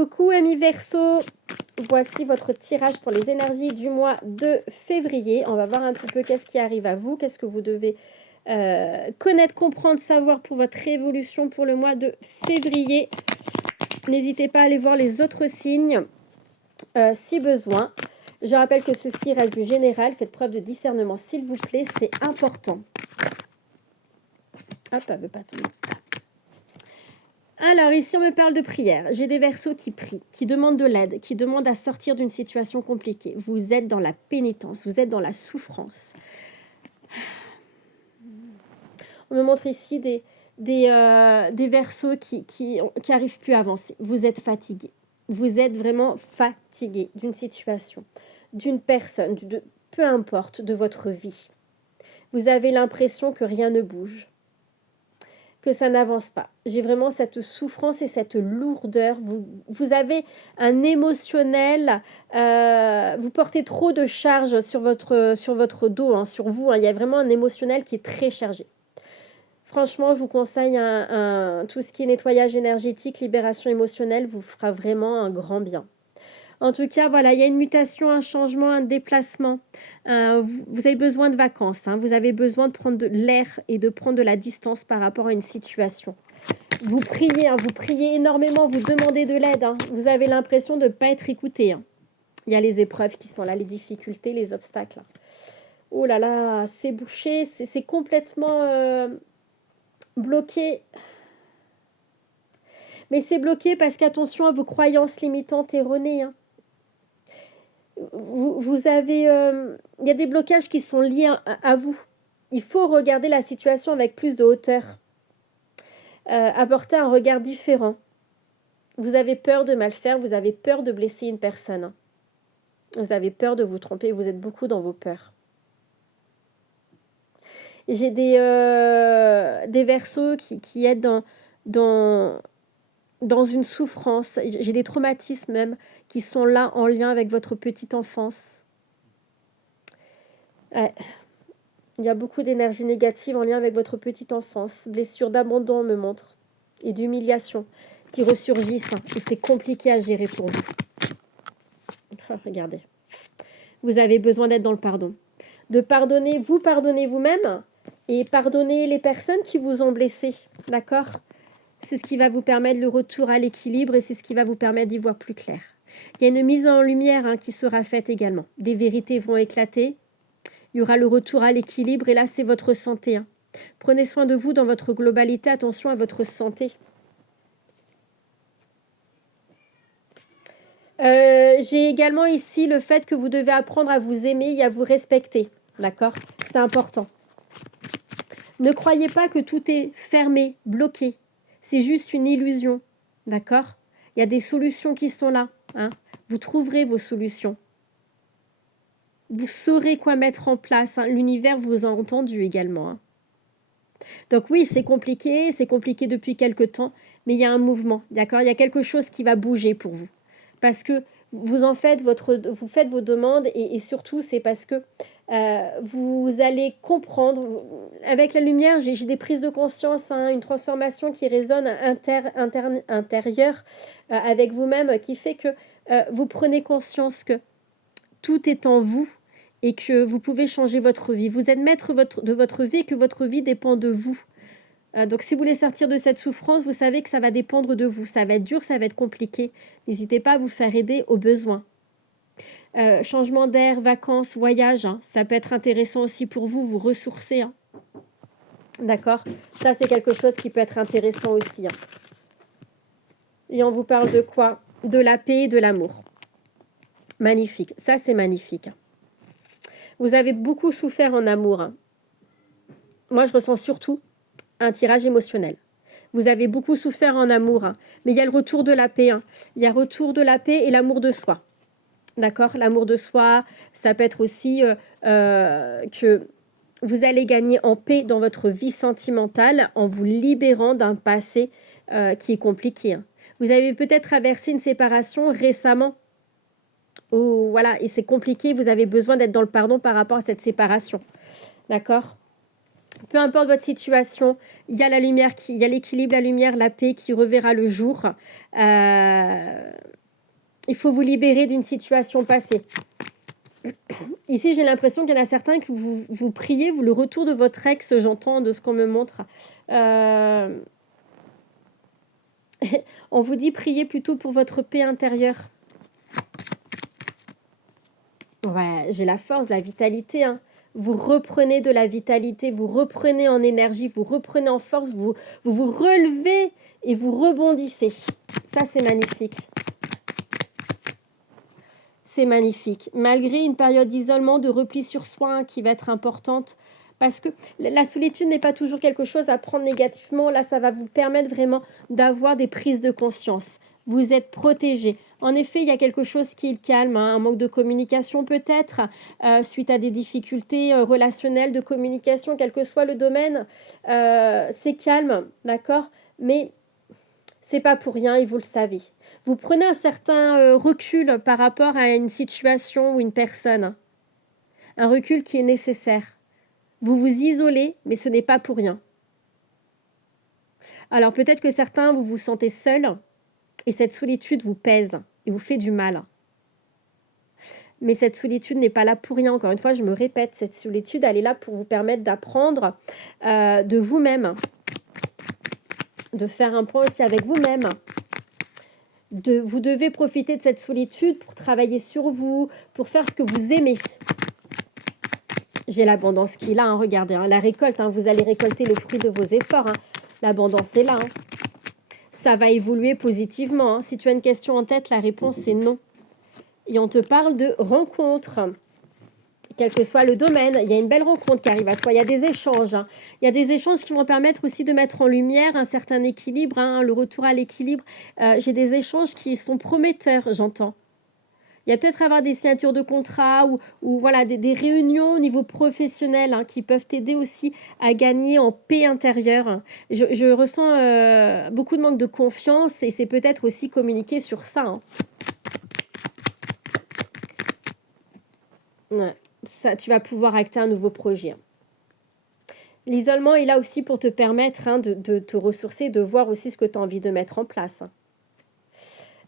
Coucou amis Verseau, voici votre tirage pour les énergies du mois de février. On va voir un petit peu qu'est-ce qui arrive à vous, qu'est-ce que vous devez connaître, comprendre, savoir pour votre évolution pour le mois de février. N'hésitez pas à aller voir les autres signes si besoin. Je rappelle que ceci reste du général, faites preuve de discernement s'il vous plaît, c'est important. Hop, elle veut pas tomber. Alors, ici, on me parle de prière. J'ai des Verseaux qui prient, qui demandent de l'aide, qui demandent à sortir d'une situation compliquée. Vous êtes dans la pénitence, vous êtes dans la souffrance. On me montre ici des Verseaux qui arrivent plus à avancer. Vous êtes fatigué. Vous êtes vraiment fatigué d'une situation, d'une personne, peu importe, de votre vie. Vous avez l'impression que rien ne bouge, que ça n'avance pas. J'ai vraiment cette souffrance et cette lourdeur. Vous avez un émotionnel, vous portez trop de charge sur votre dos, hein, sur vous. Hein. Il y a vraiment un émotionnel qui est très chargé. Franchement, je vous conseille tout ce qui est nettoyage énergétique, libération émotionnelle, vous fera vraiment un grand bien. En tout cas, voilà, il y a une mutation, un changement, un déplacement. Vous avez besoin de vacances. Hein, vous avez besoin de prendre de l'air et de prendre de la distance par rapport à une situation. Vous priez, hein, vous priez énormément, vous demandez de l'aide. Hein, vous avez l'impression de ne pas être écouté. Hein. Il y a les épreuves qui sont là, les difficultés, les obstacles. Hein. Oh là là, c'est bouché, c'est complètement bloqué. Mais c'est bloqué parce qu'attention à vos croyances limitantes erronées. Hein. Vous avez, il y a des blocages qui sont liés à vous. Il faut regarder la situation avec plus de hauteur. Apporter un regard différent. Vous avez peur de mal faire, vous avez peur de blesser une personne. Vous avez peur de vous tromper, vous êtes beaucoup dans vos peurs. J'ai des Verseaux qui aident dans une souffrance, j'ai des traumatismes même qui sont là en lien avec votre petite enfance. Ouais. Il y a beaucoup d'énergie négative en lien avec votre petite enfance. Blessures d'abandon me montrent et d'humiliation qui ressurgissent. Et c'est compliqué à gérer pour vous. Oh, regardez. Vous avez besoin d'être dans le pardon. De pardonner, vous pardonnez vous-même et pardonner les personnes qui vous ont blessé. D'accord ? C'est ce qui va vous permettre le retour à l'équilibre et c'est ce qui va vous permettre d'y voir plus clair. Il y a une mise en lumière qui sera faite également. Des vérités vont éclater. Il y aura le retour à l'équilibre et là, c'est votre santé. Hein. Prenez soin de vous dans votre globalité. Attention à votre santé. J'ai également ici le fait que vous devez apprendre à vous aimer et à vous respecter. D'accord ? C'est important. Ne croyez pas que tout est fermé, bloqué. C'est juste une illusion, d'accord ? Il y a des solutions qui sont là. Hein. Vous trouverez vos solutions. Vous saurez quoi mettre en place. Hein. L'univers vous a entendu également. Hein. Donc oui, c'est compliqué depuis quelque temps, mais il y a un mouvement, d'accord ? Il y a quelque chose qui va bouger pour vous. Parce que vous faites vos demandes et surtout, c'est parce que vous allez comprendre. Avec la lumière, j'ai des prises de conscience, hein, une transformation qui résonne intérieure avec vous-même, qui fait que vous prenez conscience que tout est en vous et que vous pouvez changer votre vie. Vous êtes maître de votre vie et que votre vie dépend de vous. Donc, si vous voulez sortir de cette souffrance, vous savez que ça va dépendre de vous. Ça va être dur, ça va être compliqué. N'hésitez pas à vous faire aider au besoin. Changement d'air, vacances, voyage, hein, ça peut être intéressant aussi pour vous, vous ressourcer. Hein. D'accord ? Ça, c'est quelque chose qui peut être intéressant aussi. Hein. Et on vous parle de quoi ? De la paix et de l'amour. Magnifique. Ça, c'est magnifique. Vous avez beaucoup souffert en amour. Hein. Moi, je ressens surtout un tirage émotionnel. Vous avez beaucoup souffert en amour, hein. Mais il y a le retour de la paix. Hein. Il y a retour de la paix et l'amour de soi. D'accord ? L'amour de soi, ça peut être aussi que vous allez gagner en paix dans votre vie sentimentale en vous libérant d'un passé qui est compliqué. Hein. Vous avez peut-être traversé une séparation récemment. Oh, voilà, et c'est compliqué, vous avez besoin d'être dans le pardon par rapport à cette séparation. D'accord ? Peu importe votre situation, il y a la lumière, il y a l'équilibre, la lumière, la paix qui reverra le jour. Il faut vous libérer d'une situation passée. Ici, j'ai l'impression qu'il y en a certains que vous priez, vous le retour de votre ex, j'entends de ce qu'on me montre. On vous dit priez plutôt pour votre paix intérieure. Ouais, j'ai la force, la vitalité. Hein. Vous reprenez de la vitalité, vous reprenez en énergie, vous reprenez en force, vous relevez et vous rebondissez. Ça, c'est magnifique. C'est magnifique. Malgré une période d'isolement, de repli sur soi hein, qui va être importante, parce que la solitude n'est pas toujours quelque chose à prendre négativement. Là, ça va vous permettre vraiment d'avoir des prises de conscience. Vous êtes protégé. En effet, il y a quelque chose qui est calme, hein, un manque de communication peut-être, suite à des difficultés relationnelles de communication, quel que soit le domaine. C'est calme, d'accord? Mais c'est pas pour rien et vous le savez. Vous prenez un certain recul par rapport à une situation ou une personne. Un recul qui est nécessaire. Vous vous isolez, mais ce n'est pas pour rien. Alors peut-être que certains, vous vous sentez seul et cette solitude vous pèse et vous fait du mal. Mais cette solitude n'est pas là pour rien. Encore une fois, je me répète, cette solitude, elle est là pour vous permettre d'apprendre de vous-même, de faire un point aussi avec vous-même. Vous devez profiter de cette solitude pour travailler sur vous, pour faire ce que vous aimez. J'ai l'abondance qui est là, hein, regardez, hein, la récolte, hein, vous allez récolter le fruit de vos efforts. Hein. L'abondance est là. Hein. Ça va évoluer positivement. Hein. Si tu as une question en tête, la réponse c'est non. Et on te parle de rencontre. Quel que soit le domaine, il y a une belle rencontre qui arrive à toi. Il y a des échanges. Hein. Il y a des échanges qui vont permettre aussi de mettre en lumière un certain équilibre, hein, le retour à l'équilibre. J'ai des échanges qui sont prometteurs, j'entends. Il y a peut-être avoir des signatures de contrats ou voilà, des réunions au niveau professionnel hein, qui peuvent t'aider aussi à gagner en paix intérieure. Je ressens beaucoup de manque de confiance et c'est peut-être aussi communiquer sur ça. Hein. Ouais, ça, tu vas pouvoir acter un nouveau projet. L'isolement est là aussi pour te permettre hein, de te ressourcer, de voir aussi ce que tu as envie de mettre en place.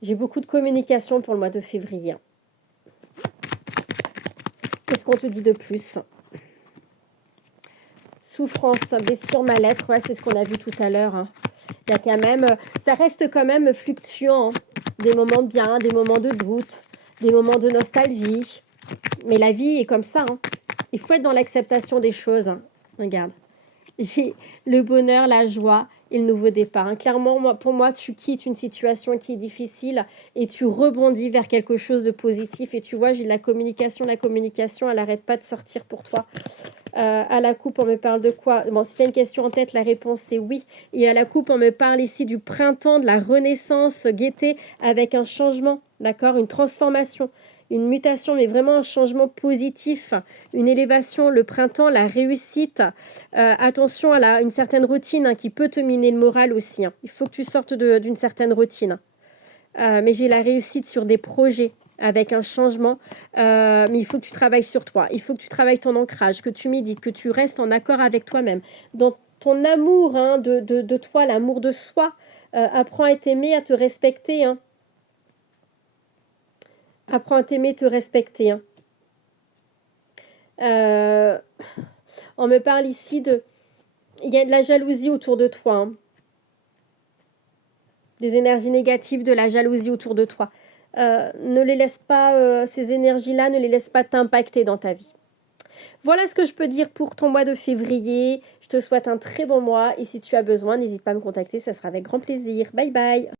J'ai beaucoup de communication pour le mois de février. Qu'est-ce qu'on te dit de plus? Souffrance, blessure, mal-être, ouais, c'est ce qu'on a vu tout à l'heure. Hein. Il y a quand même, ça reste quand même fluctuant. Hein. Des moments bien, des moments de doute, des moments de nostalgie. Mais la vie est comme ça. Hein. Il faut être dans l'acceptation des choses. Hein. Regarde. J'ai le bonheur, la joie et le nouveau départ. Hein. Clairement, pour moi, tu quittes une situation qui est difficile et tu rebondis vers quelque chose de positif. Et tu vois, j'ai de la communication, elle n'arrête pas de sortir pour toi. À la coupe, on me parle de quoi? Bon, si tu as une question en tête, la réponse c'est oui. Et à la coupe, on me parle ici du printemps, de la renaissance, gaieté, avec un changement, d'accord? Une transformation. Une mutation, mais vraiment un changement positif, une élévation, le printemps, la réussite. Attention à une certaine routine hein, qui peut te miner le moral aussi. Hein. Il faut que tu sortes d'une certaine routine. Mais j'ai la réussite sur des projets avec un changement. Mais il faut que tu travailles sur toi. Il faut que tu travailles ton ancrage, que tu médites, que tu restes en accord avec toi-même. Dans ton amour hein, de toi, l'amour de soi, apprends à t'aimer, à te respecter. Hein. Apprends à t'aimer, te respecter. Hein. On me parle ici de... Il y a de la jalousie autour de toi. Hein. Des énergies négatives, de la jalousie autour de toi. Ne les laisse pas, ces énergies-là, ne les laisse pas t'impacter dans ta vie. Voilà ce que je peux dire pour ton mois de février. Je te souhaite un très bon mois. Et si tu as besoin, n'hésite pas à me contacter, ça sera avec grand plaisir. Bye bye.